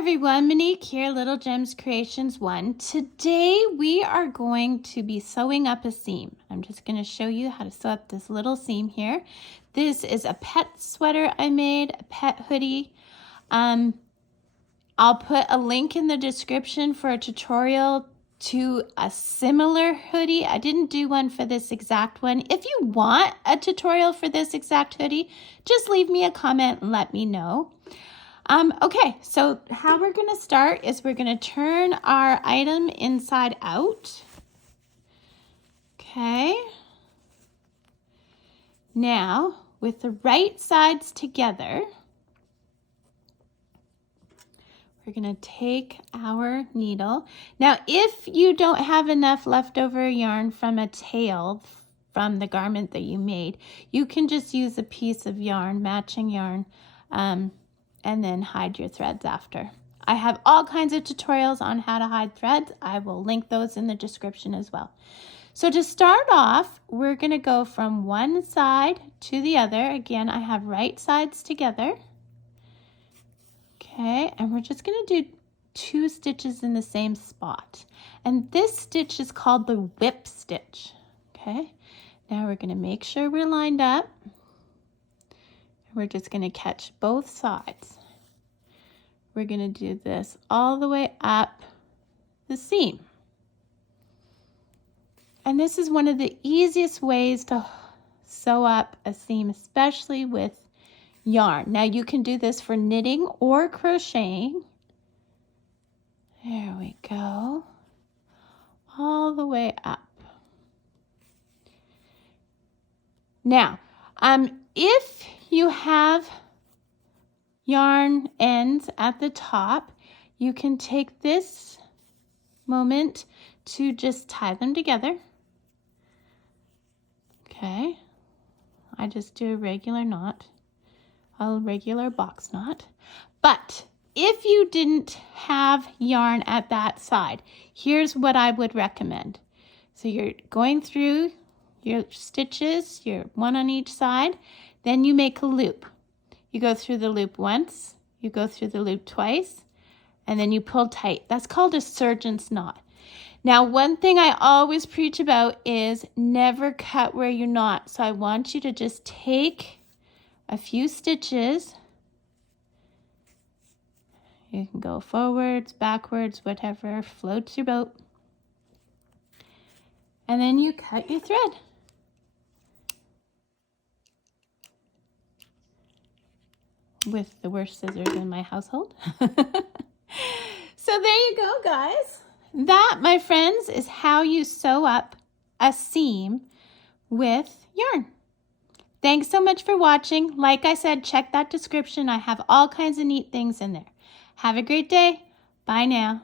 everyone, Monique here, Little Gems Creations 1. Today we are going to be sewing up a seam. I'm just going to show you how to sew up this little seam here. This is a pet sweater I made, a pet hoodie. I'll put a link in the description for a tutorial to a similar hoodie. I didn't do one for this exact one. If you want a tutorial for this exact hoodie, just leave me a comment and let me know. Okay, so how we're going to start is we're going to turn our item inside out. Okay. Now, with the right sides together, we're going to take our needle. Now, if you don't have enough leftover yarn from a tail from the garment that you made, you can just use a piece of yarn, matching yarn, and then hide your threads after. I have all kinds of tutorials on how to hide threads. I will link those in the description as well. So to start off, we're going to go from one side to the other. Again, I have right sides together. Okay, and we're just going to do 2 stitches in the same spot. And this stitch is called the whip stitch. Okay, now we're going to make sure we're lined up. We're just going to catch both sides. We're going to do this all the way up the seam. And this is one of the easiest ways to sew up a seam, especially with yarn. Now you can do this for knitting or crocheting. There we go. All the way up. Now, if you have yarn ends at the top, you can take this moment to just tie them together. Okay, I just do a regular knot, a regular box knot. But if you didn't have yarn at that side, here's what I would recommend. So you're going through your stitches, you're one on each side, then you make a loop. You go through the loop once, you go through the loop twice, and then you pull tight. That's called a surgeon's knot. Now, one thing I always preach about is never cut where you're not. So I want you to just take a few stitches. You can go forwards, backwards, whatever floats your boat. And then you cut your thread. With the worst scissors in my household. So there you go, guys. That, my friends, is how you sew up a seam with yarn. Thanks so much for watching. Like I said, check that description. I have all kinds of neat things in there. Have a great day. Bye now.